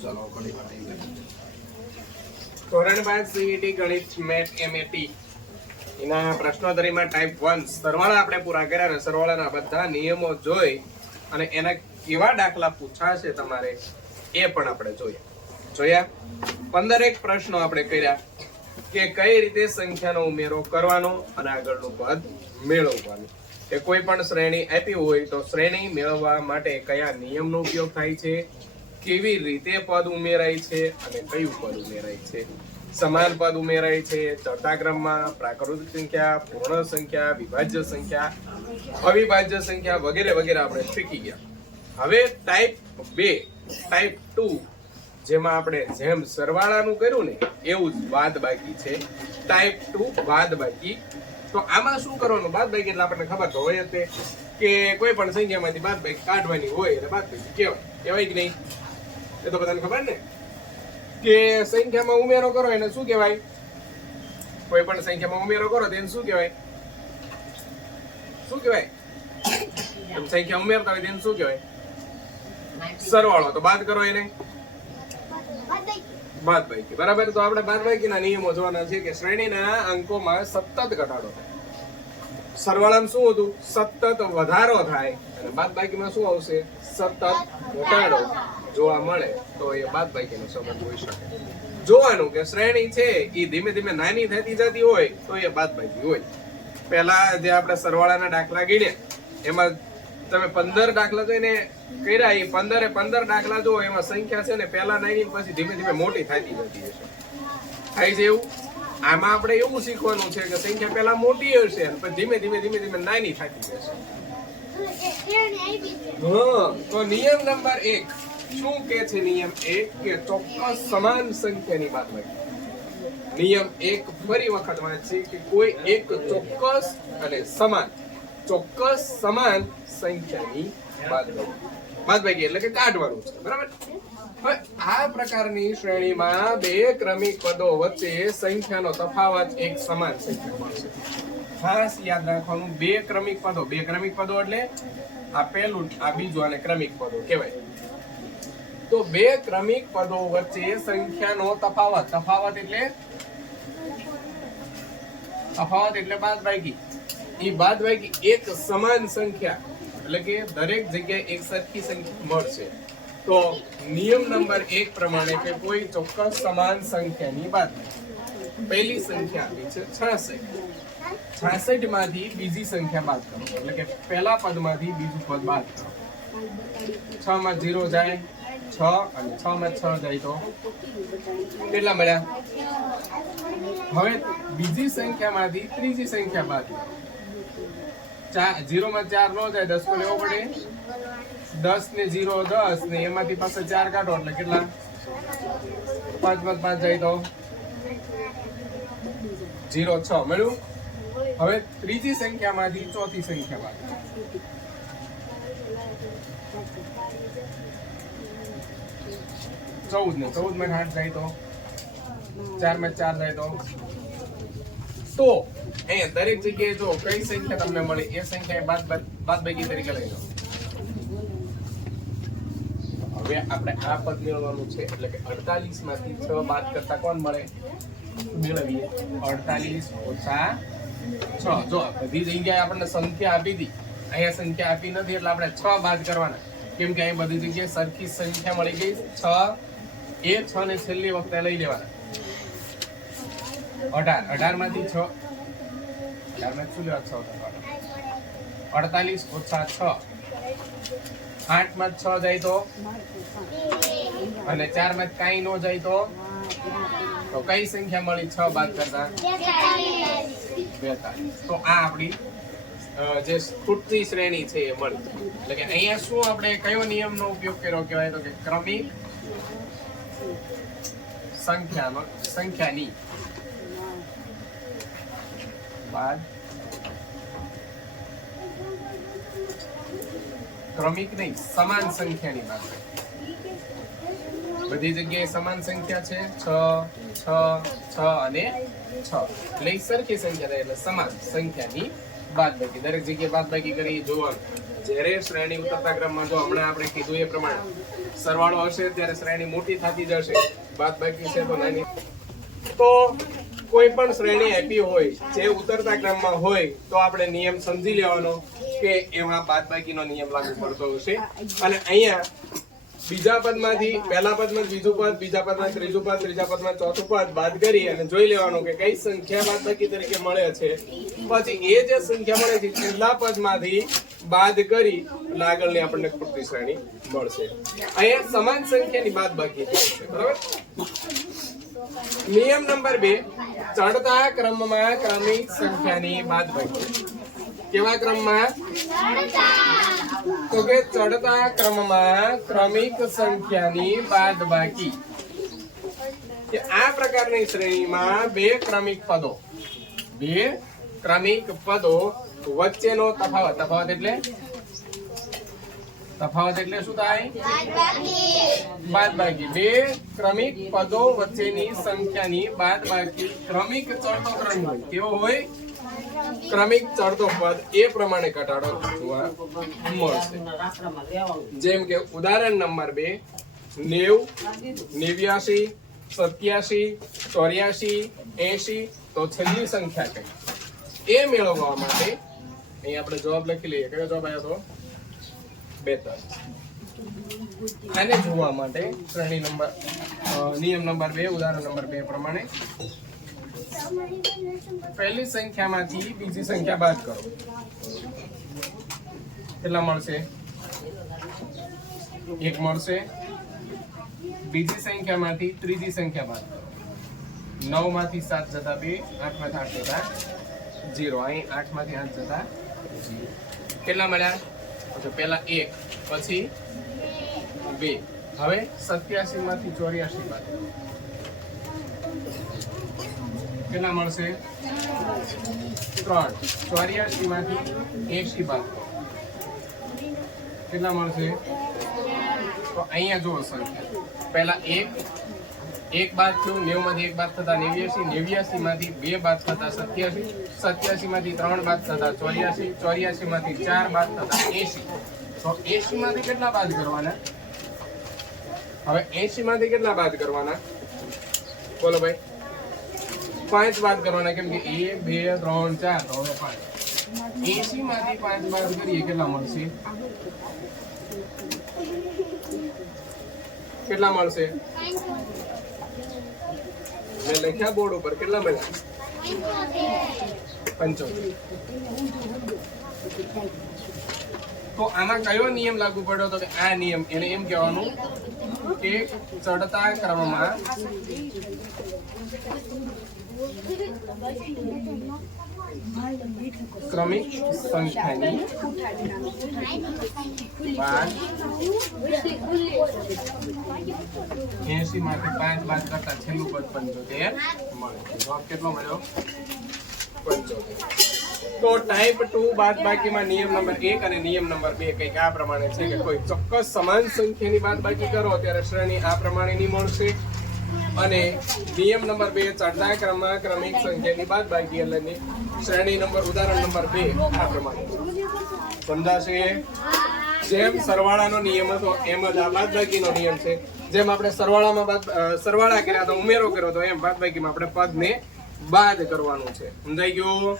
ચલો ધોરણ 5 સીઈટી ગણિત મેથ એમએટી એના પ્રશ્નોત્તરીમાં ટાઈપ 1 સરવાળા આપણે પૂરા કર્યા ને સરવાળાના બધા નિયમો જોઈ અને એના કેવા દાખલા પૂછાશે તમારે એ પણ આપણે જોયા 15 એક પ્રશ્નો આપણે કર્યા કે કઈ રીતે સંખ્યાનો ઉમેરો કરવાનો અને આગળનું પદ મેળવવાનું કે કોઈ પણ શ્રેણી આપી હોય તો શ્રેણી મેળવવા માટે કયા નિયમનો ઉપયોગ થાય છે, કેવી રીતે પદ ઉમેરાય છે અને કયું પદ ઉમેરાય છે, સમાન પદ ઉમેરાય છે, ચડતા ક્રમમાં, પ્રાકૃતિક સંખ્યા, પૂર્ણ સંખ્યા, વિભાજ્ય સંખ્યા, અવિભાજ્ય સંખ્યા વગેરે વગેરે આપણે શીખી ગયા। હવે ટાઈપ 2 ટાઈપ 2 જેમાં આપણે જેમ સરવાળાનું કર્યું ને એવું જ બાદબાકી છે। ટાઈપ 2 બાદબાકી, તો આમાં શું કરવાનું? બાદબાકી એટલે આપણને ખબર તો હોય જ કે કોઈ પણ સંખ્યામાંથી બાદબાકી કાઢવાની હોય એટલે બાદબાકી કહેવાય કે નહીં? એ તો બધાને ખબર ને કે સંખ્યામાં ઉમેરો કરો એને શું કહેવાય? કોઈ પણ સંખ્યામાં ઉમેરો કરો તો એને શું કહેવાય? શું કહેવાય? સંખ્યા ઉમેરતા હોય તેને શું કહેવાય? સરવાળો। તો બાદ કરો એને બાદબાકી, બરાબર? તો આપણે બાદબાકીના નિયમો જોવાના છે કે શ્રેણીના અંકોમાં સતત ઘટાડો થાય, સરવાળામાં શું હતું? સતત વધારો થાય, અને બાદબાકીમાં શું આવશે? સતત ઘટાડો જોવા મળે તો એ બાદબાકીનો સંબંધ હોઈ શકે। જોવાનું કે શ્રેણી છે એ ધીમે ધીમે નાની થતી જતી હોય તો એ બાદબાકી હોય। પહેલા જે આપણે સરવાળાના દાખલા ગણ્યા એમાં તમે 15 દાખલા જોઈને કર્યા, એ 15 દાખલા જો એમાં સંખ્યા છે ને પહેલા નાની પછી ધીમે ધીમે મોટી થતી જતી હશે, થાય છે એવું? આમાં આપણે એવું શીખવાનું છે કે સંખ્યા પહેલા મોટી હશે અને પછી ધીમે ધીમે નાની થતી જશે। તો નિયમ નંબર 1 શું કે છે? નિયમ 1 કે ચોક્કસ સમાન સંખ્યાની બાદબાકી। નિયમ 1 ફરી વખત વાંચીએ કે કોઈ એક ચોક્કસ અને ચોક્કસ સમાન સંખ્યાની બાદબાકી એટલે કે કાઢવાનું છે, બરાબર? હવે આ પ્રકારની શ્રેણીમાં બે ક્રમિક પદો વચ્ચે સંખ્યાનો તફાવત એક સમાન સંખ્યા મળશે। ખાસ યાદ રાખવાનું, બે ક્રમિક પદો એટલે આ પહેલું, આ બીજું, અને ક્રમિક પદો કહેવાય। તો બે ક્રમિક પદો વચ્ચે સંખ્યાનો તફાવત એટલે બાદબાકી। એ બાદબાકી એક સમાન સંખ્યા એટલે કે દરેક જગ્યાએ એક સરખી સંખ્યા મળશે। તો નિયમ નંબર 1 પ્રમાણે કે કોઈ ચોક્કસ સમાન સંખ્યાની બાદબાકી, પહેલી સંખ્યા આપી છે 66 માંથી બીજી સંખ્યા બાદ કરો એટલે કે પહેલા પદમાંથી બીજું પદ બાદ કરો। 6 માં 0 જાય 6 અને 6 માં 6 જાય તો કેટલા મળ્યા? હવે બીજી સંખ્યામાંથી ત્રીજી સંખ્યા બાદ કરો। 0 માં 4 નો જાય 10 તો લેવો પડે, 10 ને 0 10 ને એમાંથી પાછા 4 કાઢો એટલે કેટલા? 5 માં 5 જાય તો 0 6 મળ્યું। હવે ત્રીજી સંખ્યામાંથી ચોથી સંખ્યા બાદ 14 ને 14 માં 8 જાય તો 4 માં 4 જાય તો અહીંયા દરેક જગ્યાએ જો કઈ સંખ્યા તમને મળે એ સંખ્યા બાદબાકી તરીકે લઈ લો। હવે આપણે આ પદ મેળવવાનું છે એટલે કે 48 માંથી 6 બાદ કરતા કોણ મળે? મેળવીએ 48 ઓછા 6। જો બધી જગ્યાએ આપણને સંખ્યા આપી હતી, અહીંયા સંખ્યા આપી નથી એટલે આપણે 6 બાદ કરવાના, કેમ કે અહીં બધી જગ્યાએ સરખી સંખ્યા મળી ગઈ 6। એ 6 ને છેલ્લી વખતે લઈ લેવાના। 18 માંથી 6 18 શું લેવા? 48 ઓછા 6 8 માં 6 જાય તો અને 4 માં કાઈ નો જાય તો કઈ સંખ્યા મળી 6 બાદ કરતા? 42। તો આ આપણી જે ખૂટતી શ્રેણી છે એ મળી। એટલે કે અહીંયા શું આપણે કયો નિયમનો ઉપયોગ કર્યો કહેવાય? તો કે ક્રમિક સંખ્યાની બાદ ક્રમિક નહીં, સમાન સંખ્યાની બાદ। બધી જગ્યાએ સમાન સંખ્યા છે 6 6 6 અને 6 એટલે સરખી સંખ્યા થાય એટલે સમાન સંખ્યાની બાદબાકી. દરેક જગ્યાએ બાદબાકી કરી જોવાનું. જ્યારે શ્રેણી ઉતરતા ક્રમમાં જો હમણાં આપણે કીધું એ પ્રમાણે સરવાળો હશે ત્યારે શ્રેણી મોટી થતી જશે, બાદબાકી છે તો નાની. તો કોઈ પણ શ્રેણી આપી હોય જે ઉતરતા ક્રમમાં હોય તો આપણે નિયમ સમજી લેવાનો કે એમાં બાદબાકીનો નિયમ લાગુ પડતો હશે. અને અહીંયા બીજા પદમાંથી પહેલા પદમાં બીજું પદ, બીજા પદમાં ત્રીજું પદ, ત્રીજા પદમાં ચોથું પદ બાદ કરી અને જોઈ લેવાનું કે કઈ સંખ્યા બાદબાકી તરીકે મળે છે. પછી એ જે સંખ્યા મળે છે છેલ્લા પદમાંથી બાદ કરી એટલે આગળની આપણને પૂરતી શ્રેણી મળશે. અહીંયા સમાન સંખ્યાની બાદબાકી થાય છે. બરાબર. નિયમ નંબર 2, ચડતા ક્રમમાં ક્રમિક સંખ્યાની બાદબાકી. કેવા ક્રમમાં? તો કે ચડતા ક્રમમાં ક્રમિક સંખ્યાની બાદબાકી. કે આ પ્રકારની શ્રેણીમાં બે ક્રમિક પદો વચ્ચેનો તફાવત એટલે શું થાય? બાદબાકી. બે ક્રમિક પદો વચ્ચેની સંખ્યાની બાદબાકી ક્રમિક ચડતો ક્રમ હોય. કેવો હોય? ક્રમિક ચડતો પદ એ પ્રમાણે ઘટાડો જોવા મળશે. જેમ કે ઉદાહરણ નંબર 2, 90, 89, 87, 84, 80. તો છેલ્લી સંખ્યા કઈ એ મેળવવા માટે અહીં આપણે જવાબ લખી લઈએ. કયો જવાબ આવ્યો હતો? 42. આને જોવા માટે નિયમ નંબર 2 ઉદાહરણ નંબર 2 પ્રમાણે પહેલી સંખ્યામાંથી બીજી સંખ્યા બાદ કરો. કેટલા મળશે? 1 મળશે. બીજી સંખ્યામાંથી ત્રીજી સંખ્યા બાદ કરો. 9 માંથી 7 જતા 2, 8 માંથી 8 જતા 0. અહીં 8 માંથી 8 જતા 0. કેટલા મળ્યા? તો પહેલા 1, પછી 2. હવે 87 માંથી 84 બાદ કરો. કેટલા મળશે? 3. 84 માંથી 80 બાદ કરો. કેટલા મળશે? તો અહીંયા જુઓ સંખ્યા. પહેલા 1 બાદ થયું, 90 માંથી 1 બાદ થતા 89, 89 માંથી 2 બાદ થતા 87, 87 માંથી 3 બાદ થતા 84, 84 માંથી 4 બાદ થતા 80. તો 80 માંથી કેટલા બાદ કરવાના? હવે 80 માંથી કેટલા બાદ કરવાના? બોલો ભાઈ. 5 બાદ કરવાના. કેમ કે 1, 2, 3, 4 તો હવે 5. 80 માંથી 5 બાદ કરીએ કેટલા મળશે? કેટલા મળશે? મેં લખ્યા બોર્ડ ઉપર. કેટલા મળ્યા? 75. તો આમાં કયો નિયમ લાગુ પડ્યો? તો કે આ નિયમ. એને એમ કહેવાનું કે ચડતા ક્રમમાં ક્રમિક સંખ્યાની બાદ 80 માંથી 5 બાદ કરતા છેલ્લું પદ 75 મળે. જવાબ કેટલો મળ્યો? 75. તો ટાઈપ 2 બાદબાકીમાં નિયમ નંબર 1 અને નિયમ નંબર 2 કંઈક આ પ્રમાણે છે કે કોઈ ચોક્કસ સમાન સંખ્યાની બાદબાકી કરો ત્યારે શ્રેણી આ પ્રમાણેની મળશે. અને નિયમ નંબર 2 ચડતા ક્રમમાં ક્રમિક સંખ્યાની બાદબાકી એટલે શ્રેણી નંબર ઉદાહરણ નંબર 2 આ પ્રમાણે. સમજાશે? જેમ સરવાળાનો નિયમ હતો એમ જ આ બાદબાકીનો નિયમ છે. જેમ આપણે સરવાળા કર્યા તો ઉમેરો કર્યો તો એમ બાદબાકીમાં આપણે પદને બાદ કરવાનું છે. સમજાઈ ગયું?